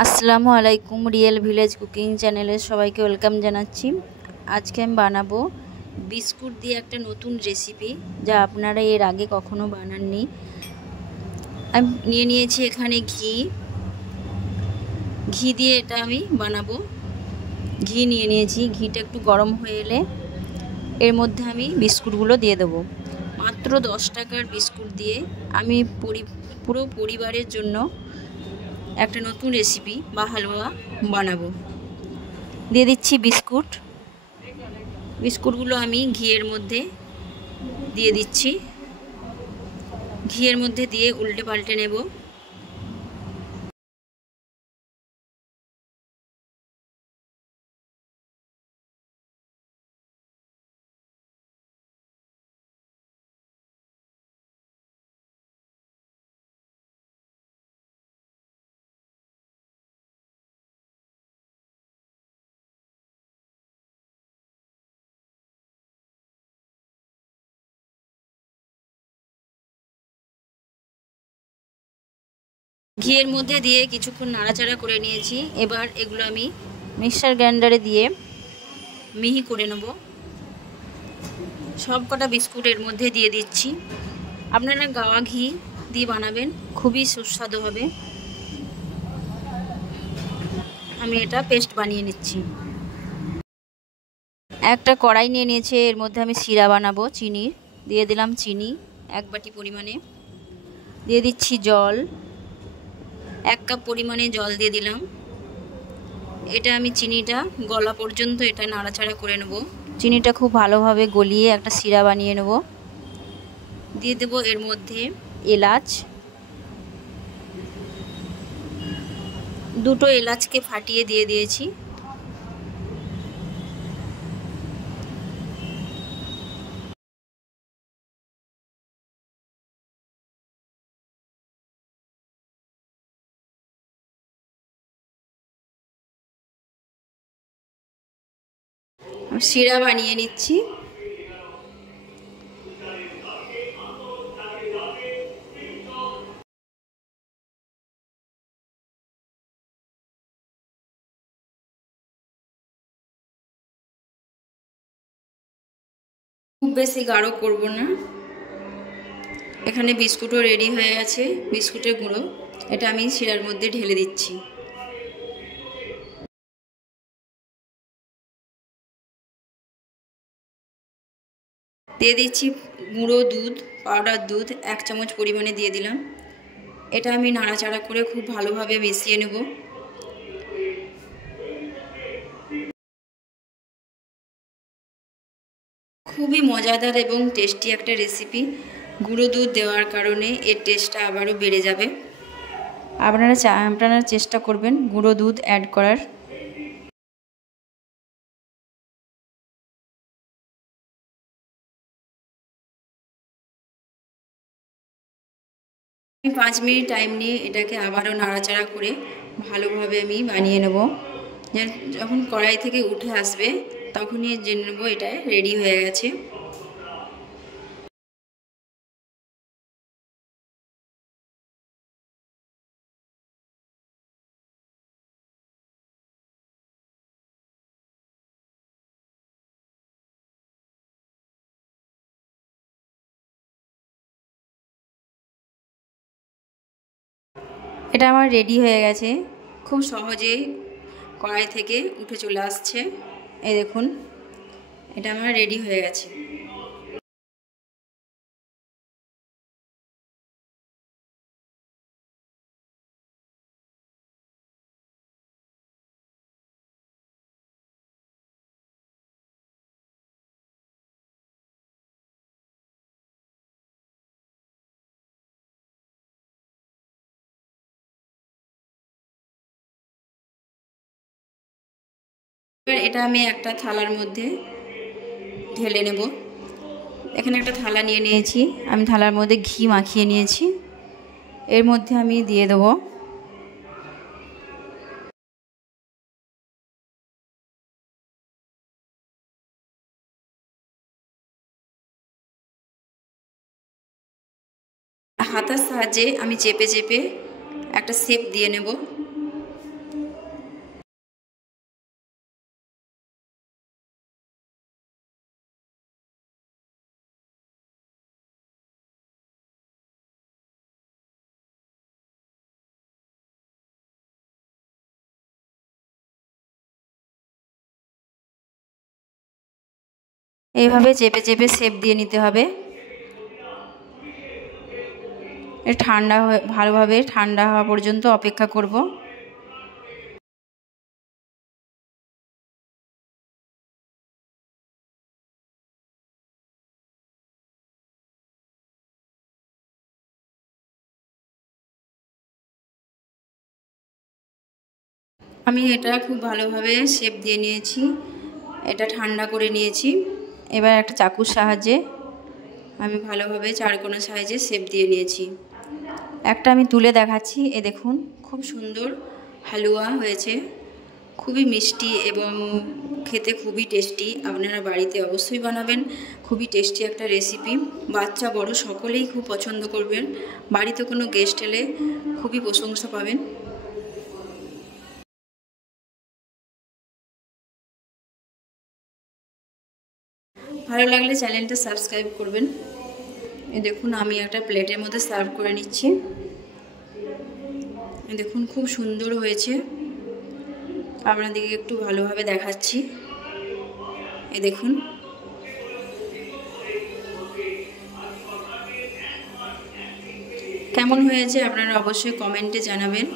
আসসালামু আলাইকুম, real village cooking চ্যানেলে সবাইকে ওয়েলকাম জানাচ্ছি। আজকে আমি বানাবো বিস্কুট দিয়ে একটা নতুন রেসিপি, যা আপনারা এর আগে কখনো বানাননি। আমি নিয়ে নিয়েছি এখানে ঘি দিয়ে এটা আমি বানাবো। ঘি নিয়ে নিয়েছি, ঘিটা একটু গরম হয়ে এলে এর মধ্যে আমি বিস্কুটগুলো দিয়ে দেবো। মাত্র 10 টাকার বিস্কুট দিয়ে আমি পুরো পরিবারের জন্য একটা নতুন রেসিপি বা হালুয়া বানাবো। দিয়ে দিচ্ছি বিস্কুটগুলো আমি ঘিয়ের মধ্যে দিয়ে দিচ্ছি। ঘিয়ের মধ্যে দিয়ে উল্টে পাল্টে নেব। ঘিয়ের মধ্যে দিয়ে কিছুক্ষণ নাড়াচাড়া করে নিয়েছি। এবার এগুলো আমি মিক্সার গ্রাইন্ডারে দিয়ে মিহি করে নেব। সব কটা বিস্কুট এর মধ্যে দিয়ে দিচ্ছি। আপনারা গাওয়া ঘি দিয়ে বানাবেন, খুবই সুস্বাদু হবে। আমি এটা পেস্ট বানিয়ে নিচ্ছি। একটা কড়াই নিয়ে নিয়েছে, এর মধ্যে আমি শিরা বানাবো চিনির। দিয়ে দিলাম চিনি 1 বাটি পরিমাণে। দিয়ে দিচ্ছি জল, 1 কাপ পরিমাণে জল দিয়ে দিলাম। এটা আমি চিনিটা গলা পর্যন্ত এটা নাড়াচাড়া করে নেব। চিনিটা খুব ভালোভাবে গলিয়ে একটা শিরা বানিয়ে নেব। দিয়ে দেব এর মধ্যে এলাচ, 2টো এলাচকে ফাটিয়ে দিয়ে দিয়েছি। শিরা বানিয়ে নিচ্ছি। খুব বেশি গাঢ় করব না। এখানে বিস্কুটও রেডি হয়ে গেছে, বিস্কুটের গুঁড়ো। এটা আমি শিরার মধ্যে ঢেলে দিচ্ছি। দিয়ে দিচ্ছি গুঁড়ো দুধ, পাউডার দুধ 1 চামচ পরিমাণে দিয়ে দিলাম। এটা আমি নাড়াচাড়া করে খুব ভালোভাবে মিশিয়ে নেব। খুবই মজাদার এবং টেস্টি একটা রেসিপি। গুঁড়ো দুধ দেওয়ার কারণে এর টেস্টটা আবারও বেড়ে যাবে। আপনারা চেষ্টা করবেন গুঁড়ো দুধ অ্যাড করার। আমি 5 মিনিট টাইম নিয়ে এটাকে আবারও নাড়াচাড়া করে ভালোভাবে আমি বানিয়ে নেব। যখন কড়াই থেকে উঠে আসবে তখনই জেনে নেব এটা রেডি হয়ে গেছে। এটা আমার রেডি হয়ে গেছে। খুব সহজেই কড়াই থেকে উঠে চলে আসছে। এই দেখুন, এটা আমার রেডি হয়ে গেছে। এবার এটা আমি একটা থালার মধ্যে ঢেলে নেব। এখানে একটা থালা নিয়ে নিয়েছি, আমি থালার মধ্যে ঘি মাখিয়ে নিয়েছি। এর মধ্যে আমি দিয়ে দেবো হাতার সাহায্যে আমি চেপে চেপে একটা শেপ দিয়ে নেব। এইভাবে চেপে চেপে শেপ দিয়ে নিতে হবে। ঠান্ডা ভালোভাবে ঠান্ডা হওয়া পর্যন্ত অপেক্ষা করব। আমি এটা খুব ভালোভাবে শেপ দিয়ে নিয়েছি, এটা ঠান্ডা করে নিয়েছি। এবার একটা চাকুর সাহায্যে আমি ভালোভাবে চারকোনা সাইজে শেপ দিয়ে নিয়েছি। একটা আমি তুলে দেখাচ্ছি, এ দেখুন খুব সুন্দর হালুয়া হয়েছে, খুবই মিষ্টি এবং খেতে খুবই টেস্টি। আপনারা বাড়িতে অবশ্যই বানাবেন, খুবই টেস্টি একটা রেসিপি। বাচ্চা বড় সকলেই খুব পছন্দ করবেন, বাড়িতে কোনো গেস্ট এলে খুবই প্রশংসা পাবেন। ভালো লাগলে চ্যানেলটা সাবস্ক্রাইব করবেন। দেখুন আমি একটা প্লেটের মধ্যে সার্ভ করে নিচ্ছি। দেখুন খুব সুন্দর হয়েছে, আপনাদেরকে একটু ভালোভাবে দেখাচ্ছি। দেখুন কেমন হয়েছে আপনারা অবশ্যই কমেন্টে জানাবেন।